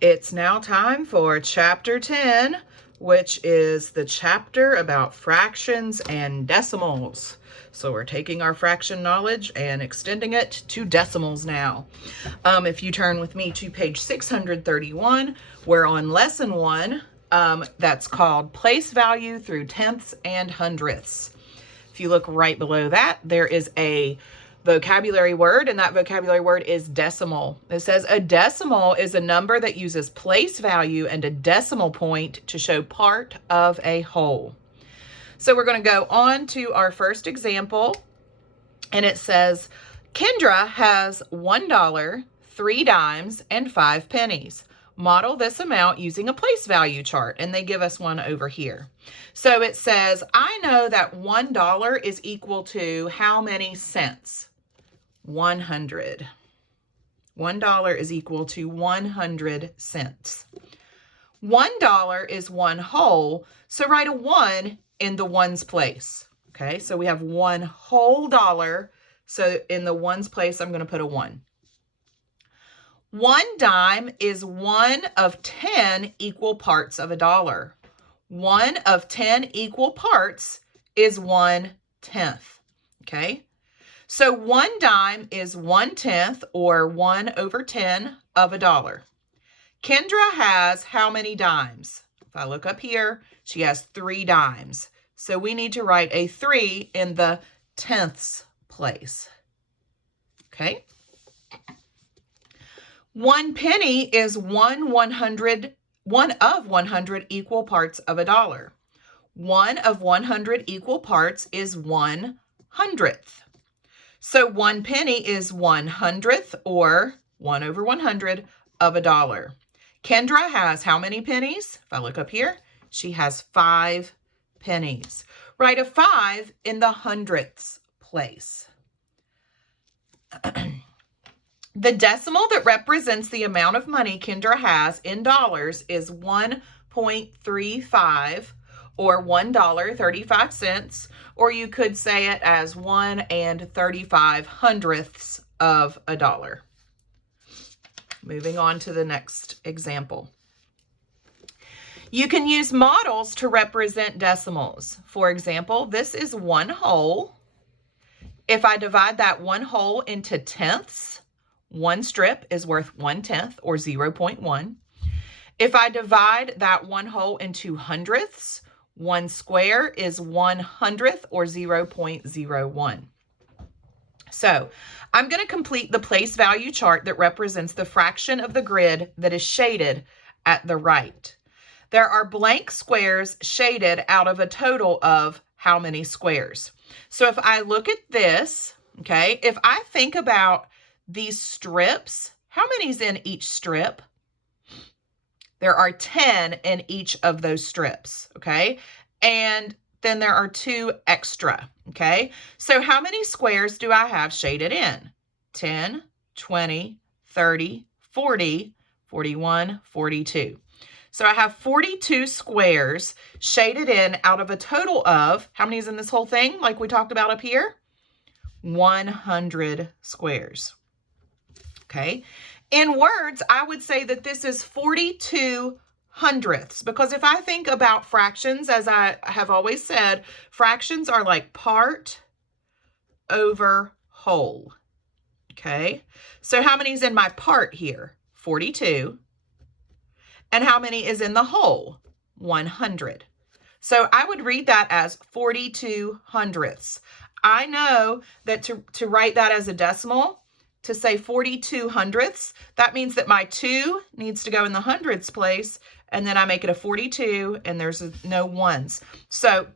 It's now time for chapter 10, which is the chapter about fractions and decimals. So we're taking our fraction knowledge and extending it to decimals now. If you turn with me to page 631, we're on lesson 1. That's called place value through tenths and hundredths. If you look right below that, there is a vocabulary word, and that vocabulary word is decimal. It says a decimal is a number that uses place value and a decimal point to show part of a whole. So we're going to go on to our first example, and it says Kendra has $1, 3 dimes, and 5 pennies. Model this amount using a place value chart, and they give us one over here. So it says, I know that $1 is equal to how many cents? 100. $1 is equal to 100 cents. $1 is one whole, so write a 1 in the ones place. Okay, so we have one whole dollar, so in the ones place, I'm going to put a 1. 1 dime is one of 10 equal parts of a dollar. 1 of 10 equal parts is 1/10. Okay, so 1 dime is 1/10 or 1/10 of a dollar. Kendra has how many dimes? If I look up here, she has 3 dimes. So we need to write a 3 in the tenths place. Okay. 1 penny is one of 100 equal parts of a dollar. 1 of 100 equal parts is 1/100th. So 1 penny is 1/100th or 1/100 of a dollar. Kendra has how many pennies? If I look up here, she has 5 pennies. Write a 5 in the hundredths place. The decimal that represents the amount of money Kendra has in dollars is 1.35 or $1.35, or you could say it as 1 35/100ths of a dollar. Moving on to the next example. You can use models to represent decimals. For example, this is 1 whole. If I divide that 1 whole into tenths, 1 strip is worth 1/10 or 0.1. If I divide that 1 whole into hundredths, 1 square is 1/100th or 0.01. So I'm going to complete the place value chart that represents the fraction of the grid that is shaded at the right. There are blank squares shaded out of a total of how many squares? So if I look at this, okay, if I think about these strips, how many's in each strip? There are 10 in each of those strips, okay? And then there are 2 extra, okay? So how many squares do I have shaded in? 10, 20, 30, 40, 41, 42. So I have 42 squares shaded in out of a total of, how many is in this whole thing, like we talked about up here? 100 squares. Okay. In words, I would say that this is 42 hundredths, because if I think about fractions, as I have always said, fractions are like part over whole. Okay. So how many is in my part here? 42. And how many is in the whole? 100. So I would read that as 42 hundredths. I know that to write that as a decimal, to say 42 hundredths, that means that my 2 needs to go in the hundredths place, and then I make it a 42, and there's no ones. So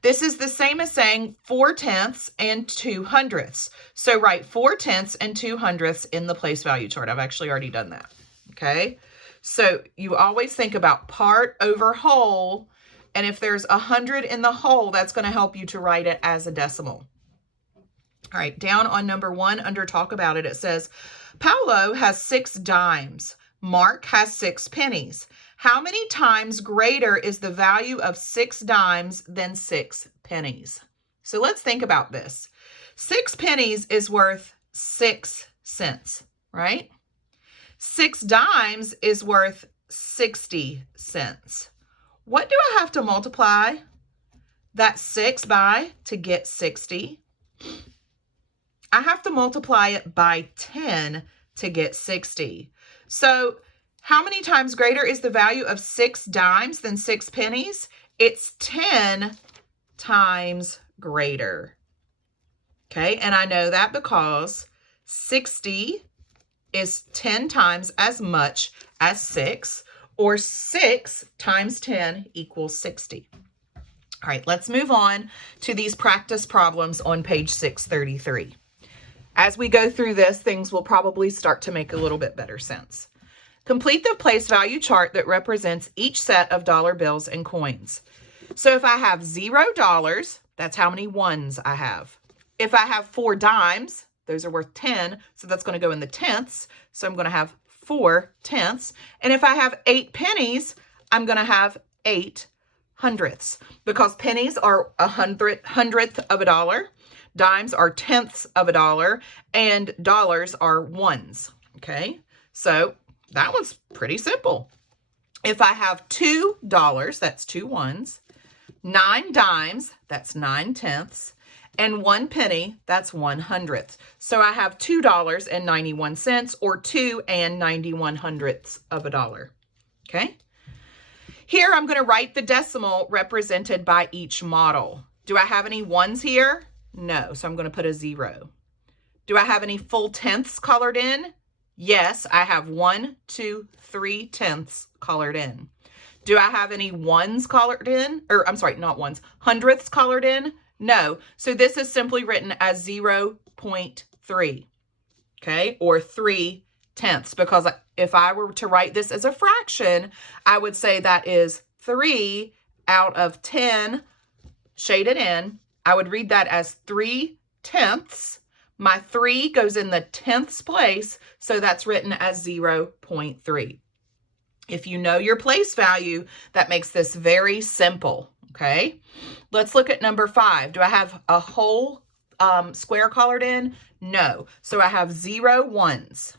this is the same as saying 4/10 and 2 hundredths. So write 4/10 and 2 hundredths in the place value chart. I've actually already done that. Okay, so you always think about part over whole, and if there's 100 in the whole, that's going to help you to write it as a decimal. All right, down on number 1 under talk about it, it says, Paolo has 6 dimes. Mark has 6 pennies. How many times greater is the value of 6 dimes than 6 pennies? So let's think about this. 6 pennies is worth 6 cents, right? 6 dimes is worth 60 cents. What do I have to multiply that 6 by to get 60? I have to multiply it by 10 to get 60. So how many times greater is the value of 6 dimes than 6 pennies? It's 10 times greater. Okay, and I know that because 60 is 10 times as much as 6, or 6 times 10 equals 60. All right, let's move on to these practice problems on page 633. As we go through this, things will probably start to make a little bit better sense. Complete the place value chart that represents each set of dollar bills and coins. So if I have $0, that's how many ones I have. If I have 4 dimes, those are worth 10, so that's going to go in the tenths. So I'm going to have 4 tenths. And if I have 8 pennies, I'm going to have 8 hundredths, because pennies are a hundredth of a dollar, dimes are tenths of a dollar, and dollars are ones. Okay, so that one's pretty simple. If I have $2, that's 2 ones, 9 dimes, that's 9 tenths, and 1 penny, that's 1 hundredth. So I have $2.91, or 2 and 91 hundredths of a dollar. Okay. Here I'm going to write the decimal represented by each model. Do I have any ones here? No, so I'm going to put a 0. Do I have any full tenths colored in? Yes, I have 1, 2, 3 tenths colored in. Do I have any ones colored in? Or I'm sorry, not ones, hundredths colored in? No, so this is simply written as 0.3, okay, or 3 tenths, because if I were to write this as a fraction, I would say that is 3 out of 10 shaded in. I would read that as 3 tenths. My 3 goes in the tenths place, so that's written as 0.3. If you know your place value, that makes this very simple, okay? Let's look at number 5. Do I have a whole square colored in? No, so I have 0 ones.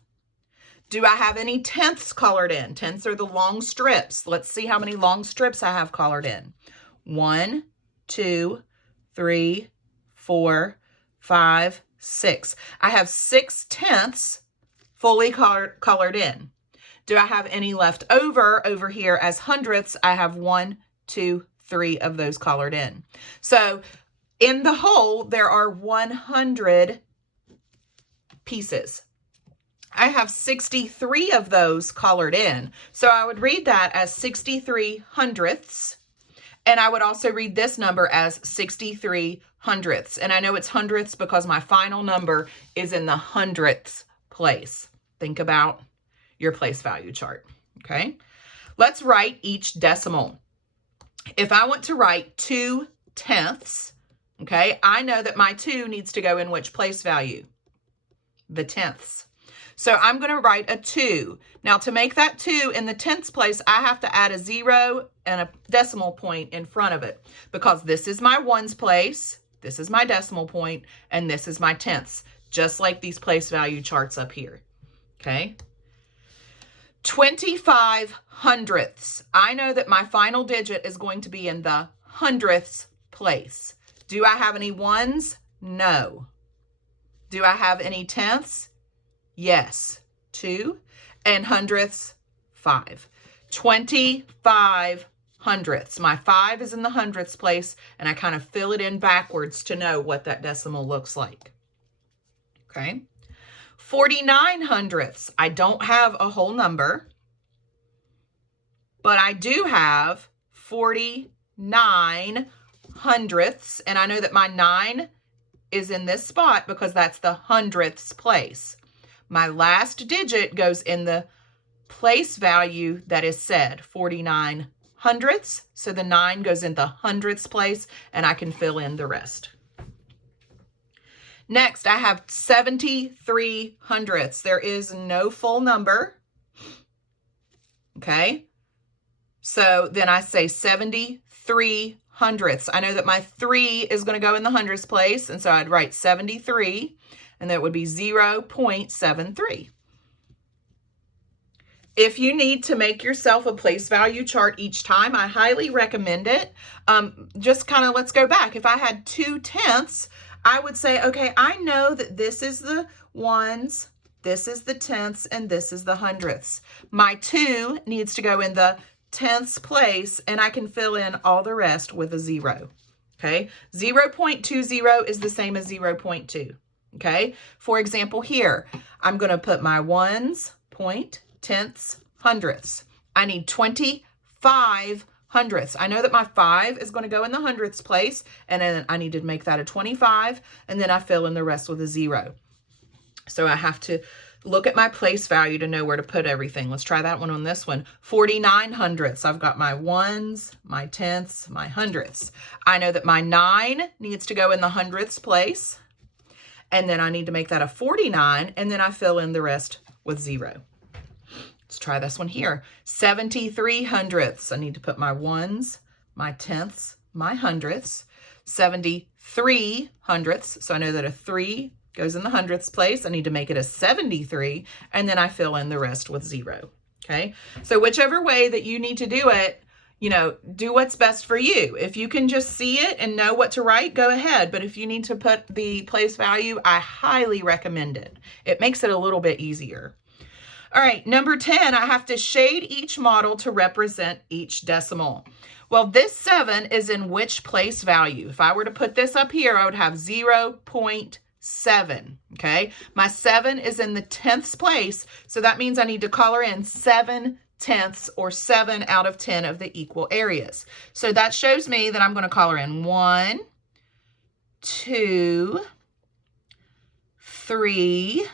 Do I have any tenths colored in? Tenths are the long strips. Let's see how many long strips I have colored in. 1, 2, 3, 4, 5, 6. I have 6 tenths fully colored in. Do I have any left over here as hundredths? I have 1, 2, 3 of those colored in. So in the whole, there are 100 pieces. I have 63 of those colored in. So I would read that as 63 hundredths. And I would also read this number as 63 hundredths. And I know it's hundredths because my final number is in the hundredths place. Think about your place value chart, okay? Let's write each decimal. If I want to write 2 tenths, okay, I know that my 2 needs to go in which place value? The tenths. So I'm going to write a 2. Now to make that 2 in the tenths place, I have to add a 0 and a decimal point in front of it, because this is my ones place, this is my decimal point, and this is my tenths, just like these place value charts up here, okay? 25 hundredths. I know that my final digit is going to be in the hundredths place. Do I have any ones? No. Do I have any tenths? Yes, 2, and hundredths, 5. 25 hundredths. My 5 is in the hundredths place, and I kind of fill it in backwards to know what that decimal looks like. Okay. 49 hundredths. I don't have a whole number, but I do have 49 hundredths, and I know that my 9 is in this spot because that's the hundredths place. My last digit goes in the place value that is said, 49 hundredths. So the 9 goes in the hundredths place, and I can fill in the rest. Next, I have 73 hundredths. There is no full number. Okay. So then I say 73 hundredths. I know that my 3 is going to go in the hundredths place, and so I'd write 73. And that would be 0.73. If you need to make yourself a place value chart each time, I highly recommend it. Just kind of let's go back. If I had 2/10, I would say, okay, I know that this is the ones, this is the tenths, and this is the hundredths. My 2 needs to go in the tenths place, and I can fill in all the rest with a 0. Okay, 0.20 is the same as 0.2. Okay, for example, here, I'm going to put my ones, point, tenths, hundredths. I need 25 hundredths. I know that my 5 is going to go in the hundredths place, and then I need to make that a 25, and then I fill in the rest with a 0. So I have to look at my place value to know where to put everything. Let's try that one on this one. 49 hundredths. I've got my ones, my tenths, my hundredths. I know that my 9 needs to go in the hundredths place, and then I need to make that a 49, and then I fill in the rest with 0. Let's try this one here. 73 hundredths. I need to put my ones, my tenths, my hundredths. 73 hundredths. So I know that a 3 goes in the hundredths place. I need to make it a 73, and then I fill in the rest with 0. Okay. So whichever way that you need to do it, you know, do what's best for you. If you can just see it and know what to write, go ahead. But if you need to put the place value, I highly recommend it. It makes it a little bit easier. All right, number 10, I have to shade each model to represent each decimal. Well, this 7 is in which place value? If I were to put this up here, I would have 0.7, okay? My 7 is in the tenths place, so that means I need to color in 7/10 or 7 out of 10 of the equal areas. So that shows me that I'm going to color in 1, 2, 3,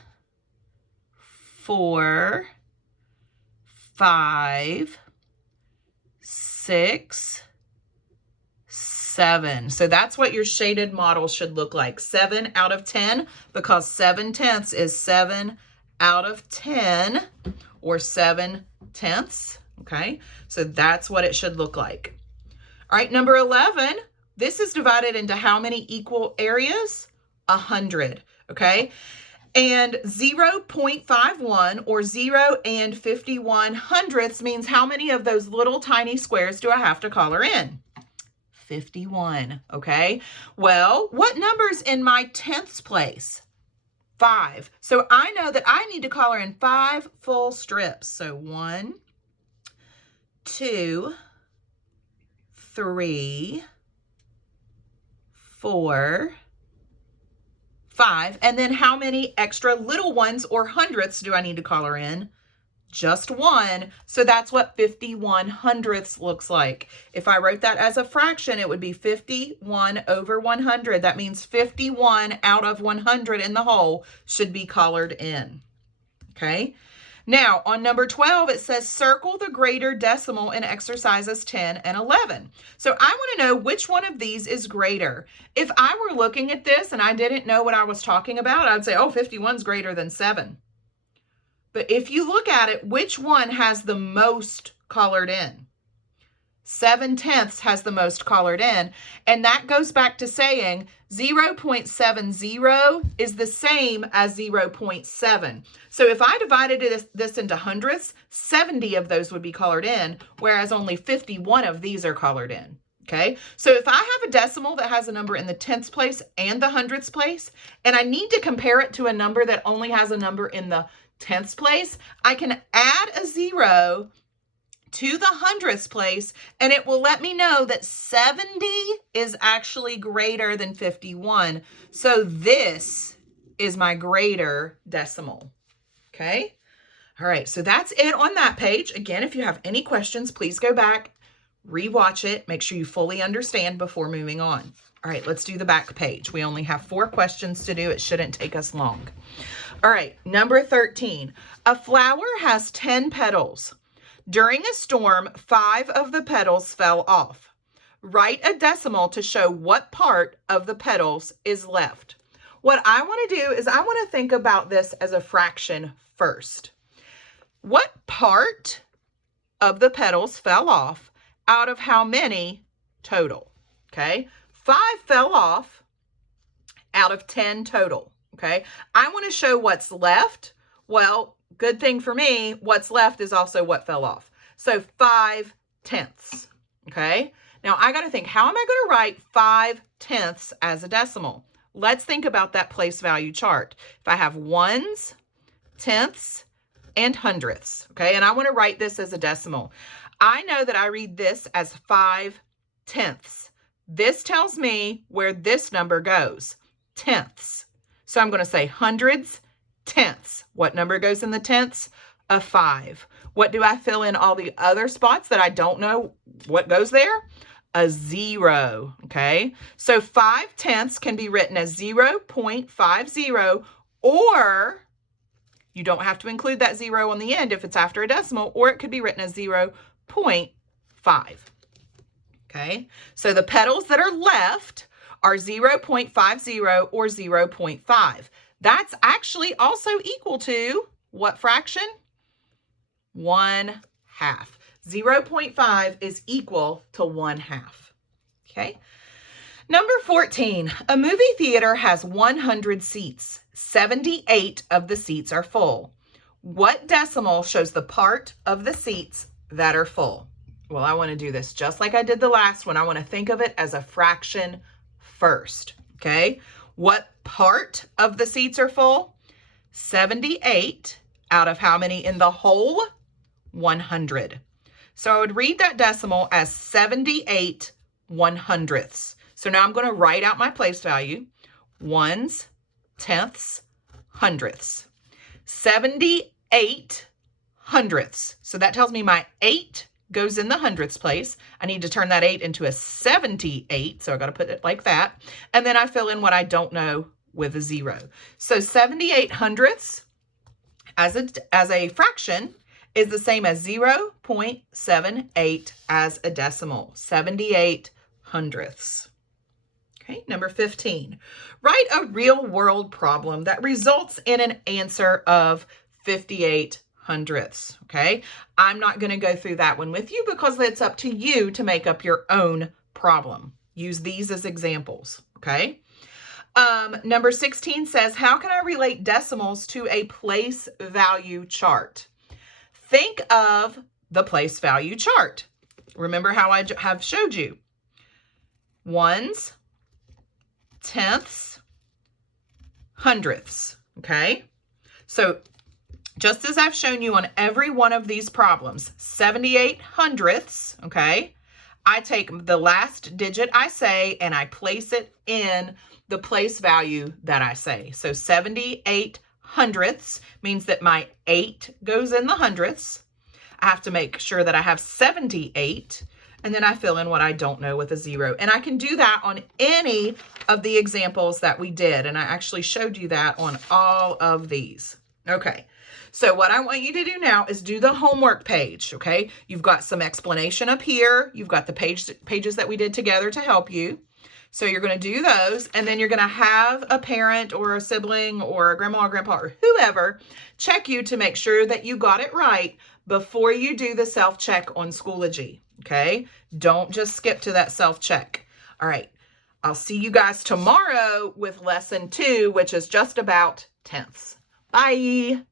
4, 5, 6, 7. So that's what your shaded model should look like. 7 out of 10, because 7/10 is 7 out of 10, or 7/10. Okay, so that's what it should look like. All right, number 11, this is divided into how many equal areas? 100, okay? And 0.51 or 0 and 51 hundredths means how many of those little tiny squares do I have to color in? 51, okay? Well, what number's in my tenths place? 5. So I know that I need to color in 5 full strips. So 1, 2, 3, 4, 5. And then how many extra little ones or hundredths do I need to color in? Just 1. So that's what 51 hundredths looks like. If I wrote that as a fraction, it would be 51 over 100. That means 51 out of 100 in the whole should be colored in. Okay. Now on number 12, it says circle the greater decimal in exercises 10 and 11. So I want to know which one of these is greater. If I were looking at this and I didn't know what I was talking about, I'd say, oh, 51 is greater than 7. But if you look at it, which one has the most colored in? 7/10 has the most colored in. And that goes back to saying 0.70 is the same as 0.7. So if I divided this into hundredths, 70 of those would be colored in, whereas only 51 of these are colored in. Okay, so if I have a decimal that has a number in the tenths place and the hundredths place, and I need to compare it to a number that only has a number in the tenths place, I can add a 0 to the hundredths place, and it will let me know that 70 is actually greater than 51. So this is my greater decimal. Okay. All right. So that's it on that page. Again, if you have any questions, please go back, rewatch it, make sure you fully understand before moving on. All right, let's do the back page. We only have 4 questions to do. It shouldn't take us long. All right, number 13. A flower has 10 petals. During a storm, 5 of the petals fell off. Write a decimal to show what part of the petals is left. What I want to do is I want to think about this as a fraction first. What part of the petals fell off out of how many total? Okay, 5 fell off out of 10 total. Okay, I want to show what's left. Well, good thing for me, what's left is also what fell off. So 5/10. Okay. Now I got to think, how am I going to write 5/10 as a decimal? Let's think about that place value chart. If I have ones, tenths, and hundredths, okay, and I want to write this as a decimal, I know that I read this as 5/10. This tells me where this number goes, tenths. So I'm going to say hundreds, tenths. What number goes in the tenths? A 5. What do I fill in all the other spots that I don't know what goes there? A 0, okay? So 5/10 can be written as 0.50, or you don't have to include that 0 on the end if it's after a decimal, or it could be written as 0.5. Okay, so the petals that are left are 0.50 or 0.5. That's actually also equal to what fraction? 1/2. 0.5 is equal to 1/2. Okay. Number 14, a movie theater has 100 seats. 78 of the seats are full. What decimal shows the part of the seats that are full? Well, I want to do this just like I did the last one. I want to think of it as a fraction first, okay? What part of the seats are full? 78 out of how many in the whole? 100. So I would read that decimal as 78/100ths. So now I'm going to write out my place value. Ones, tenths, hundredths. 78/100ths. So that tells me my 8 goes in the hundredths place. I need to turn that 8 into a 78. So I got to put it like that. And then I fill in what I don't know with a 0. So 78/100ths as a fraction is the same as 0.78 as a decimal. 78/100ths. Okay, number 15. Write a real world problem that results in an answer of 58/100ths. Okay, I'm not going to go through that one with you because it's up to you to make up your own problem. Use these as examples. Okay. Number 16 says, how can I relate decimals to a place value chart? Think of the place value chart. Remember how I have showed you. Ones, tenths, hundredths, okay? So just as I've shown you on every one of these problems, 78/100ths, okay? I take the last digit I say and I place it in the place value that I say. So 78/100ths means that my 8 goes in the hundredths. I have to make sure that I have 78, and then I fill in what I don't know with a 0. And I can do that on any of the examples that we did, and I actually showed you that on all of these. Okay, so what I want you to do now is do the homework page, okay? You've got some explanation up here. You've got the pages that we did together to help you. So you're going to do those, and then you're going to have a parent or a sibling or a grandma or grandpa or whoever check you to make sure that you got it right before you do the self-check on Schoology, okay? Don't just skip to that self-check. All right, I'll see you guys tomorrow with lesson 2, which is just about tenths. Bye.